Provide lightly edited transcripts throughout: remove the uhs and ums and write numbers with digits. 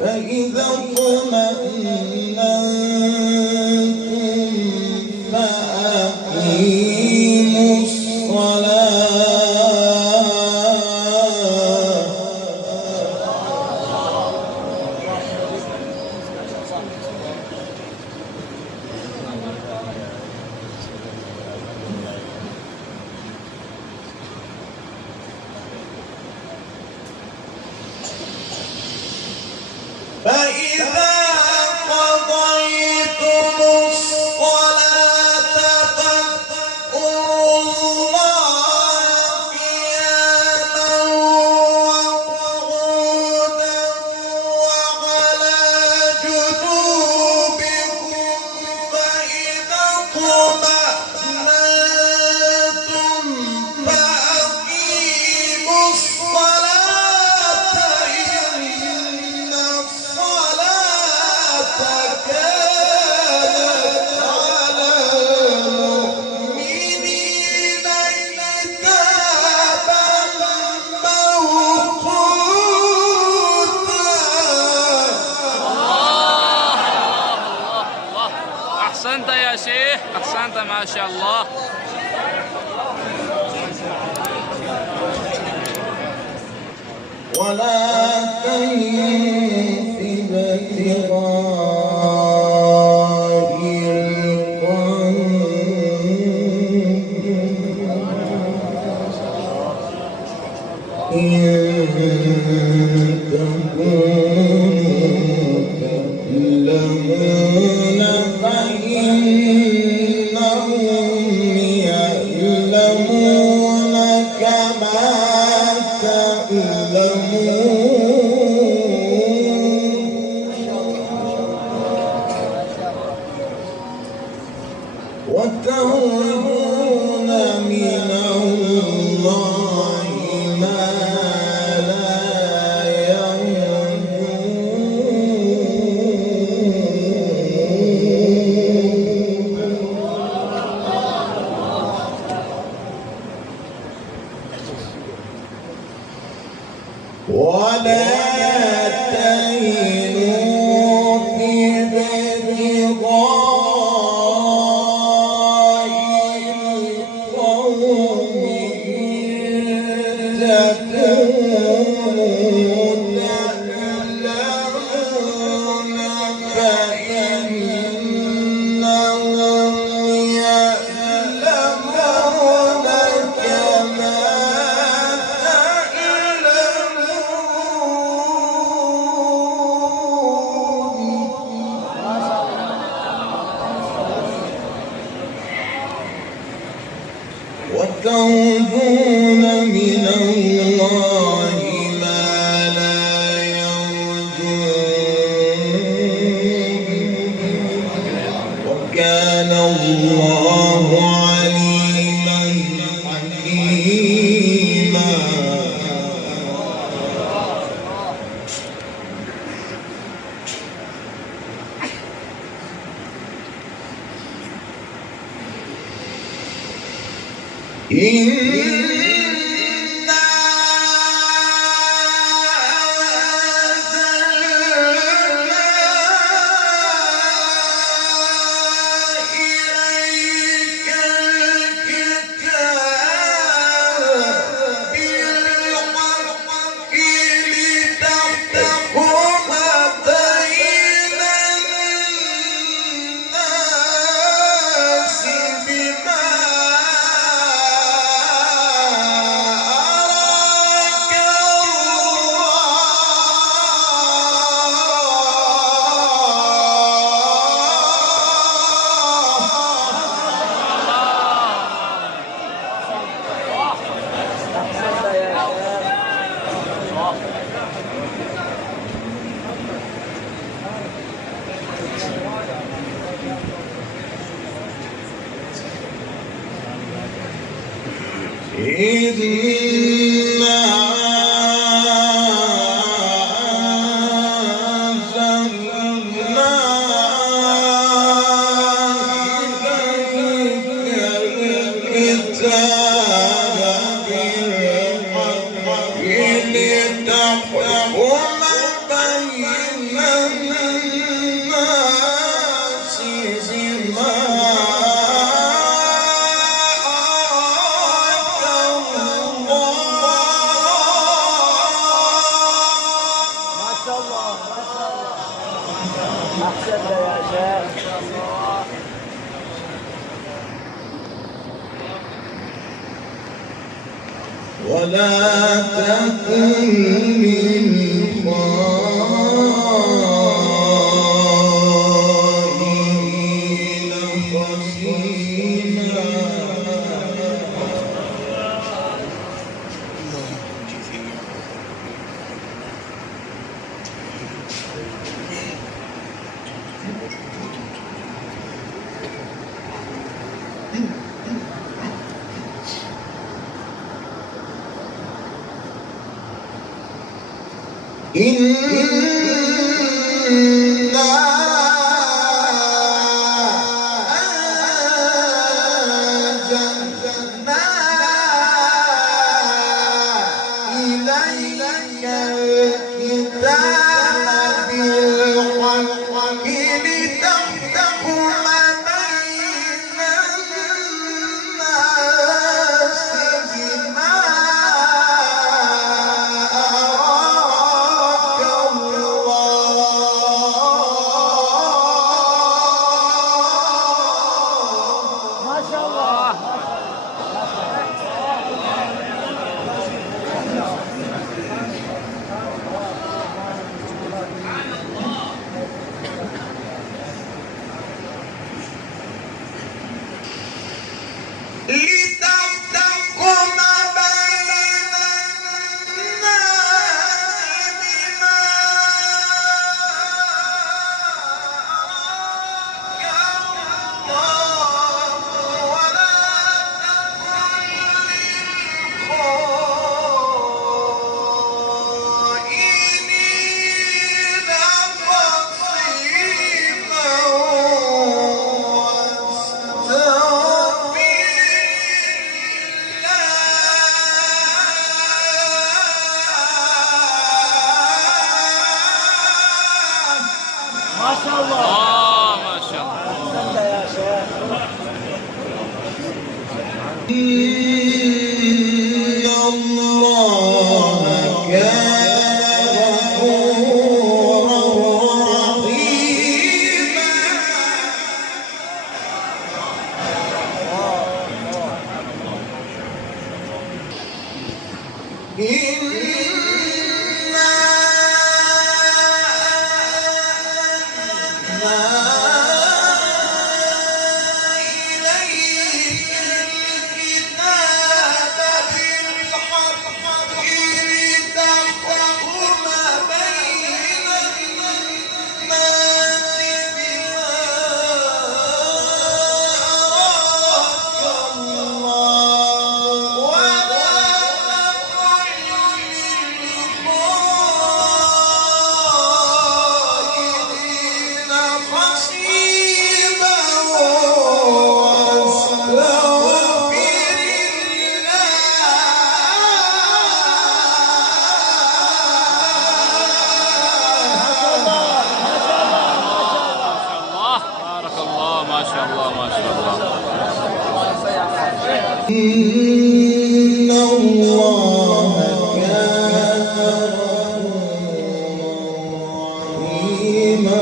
فإذا اطمأننتم فأقيموا فإذا قضيتم الصلاة فاذكروا الله قياما وقعودا وعلى جنوبكم فإذا اطمأننتم فأقيموا الصلاة إن الصلاة كانت على المؤمنين كتابا موقوتا. أحسنت يا شيخ، أحسنت ما شاء الله. ولا تنفذ ابتغاء القوم إن تكونوا تألمون فإنهم يألمون كما وترجون من الله ما لا يرجون ولا تهنوا في ابتغاء القوم إن تكونوا تألمون فإنهم يألمون كما وترجون من الله ما لا يرجون وكان الله عليما حكيما. إنا أنزلنا إليك الكتاب بالحق لتحكم بين الناس بما إنا أنزلنا إليك الكتاب بالحق لتحكم بين ولا تكن للخائنين خصيما. إنا أنزلنا إليك الكتاب بالحق لتحكم بين الناس بما لتحكم بين الناس بما أراك الله ولا تكن للخائنين خصيما ما شاء الله. ما شاء الله. أحسنت يا شيخ. إن الله كان غفورا رحيما. بارك الله. ما شاء الله. ما شاء الله. إن الله كان رحيما.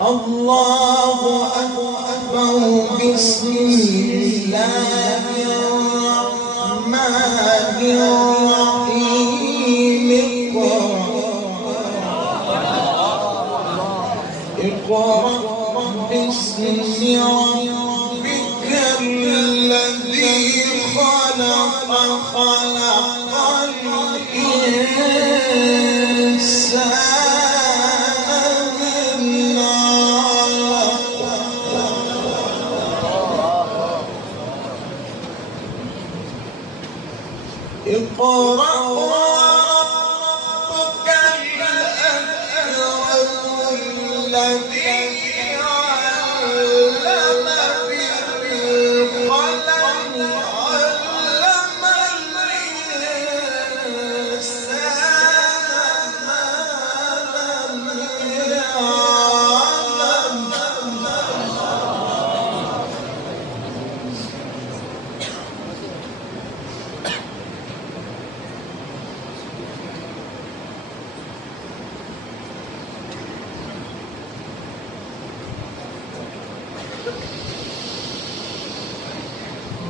الله أكبر. بسم الله الرحمن الرحيم. اقرأ باسم ربك الذي خلق. خلق الإنسان من علق. اقرأ وربك الأكرم الذي علم بالقلم. علم الإنسان ما لم يعلم.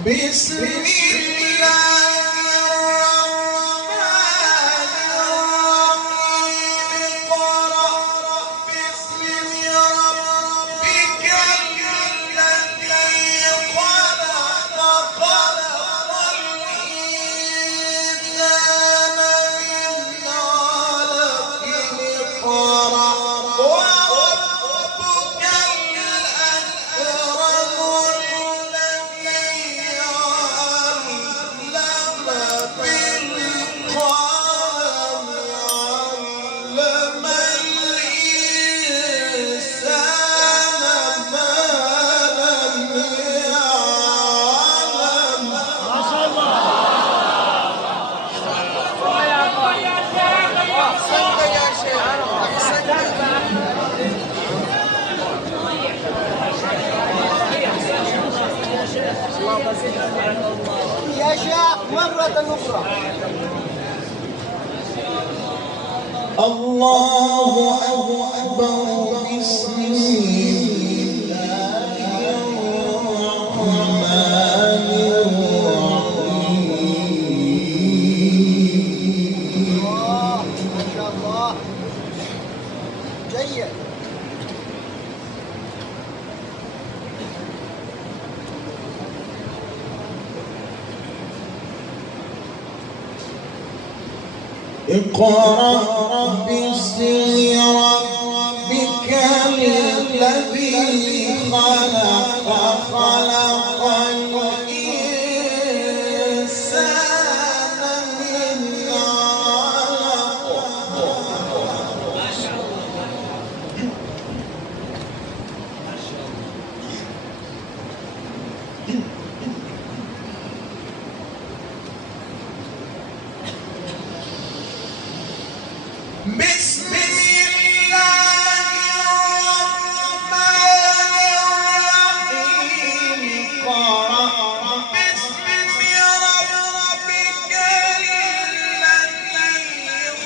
بسم الله يا شيخ مرة أخرى. الله أكبر بسم الله الرحمن الرحيم. ما شاء الله جيد. اقرأ باسم ربك الذي خلق خلق الإنسان من علق. بسم الله الرحمن الرحيم. اقرأ باسم ربك الذي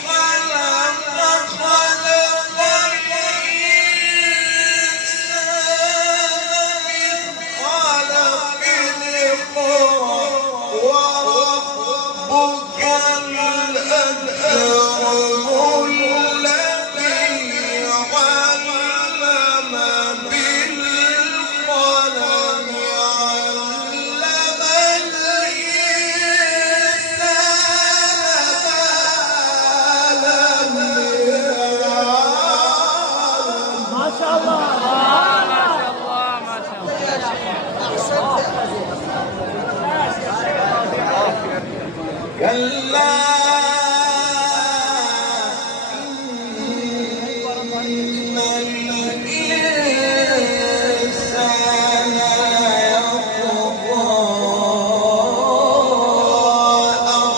خلق خلق الإنسان من علق. اقرأ وربك الأكرم ما شاء الله. ما شاء الله ما شاء الله. كلا إن الإنسان يطغى أن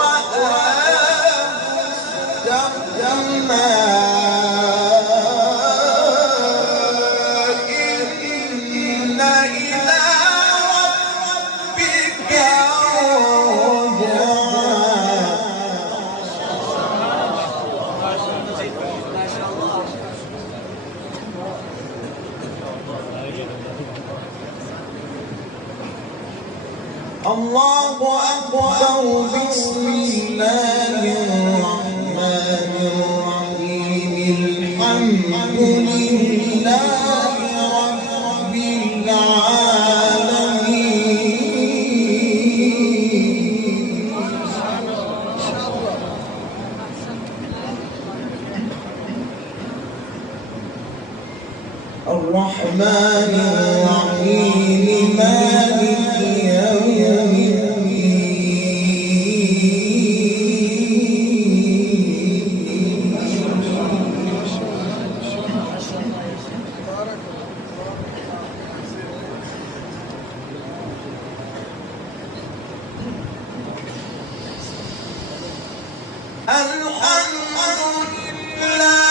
رآه استغنى. إن إلى ربك الله أكبر بسم الله الرحمن الرحيم. الحمد لله رب العالمين. الرحمن الرحيم مالك يوم الحمد لله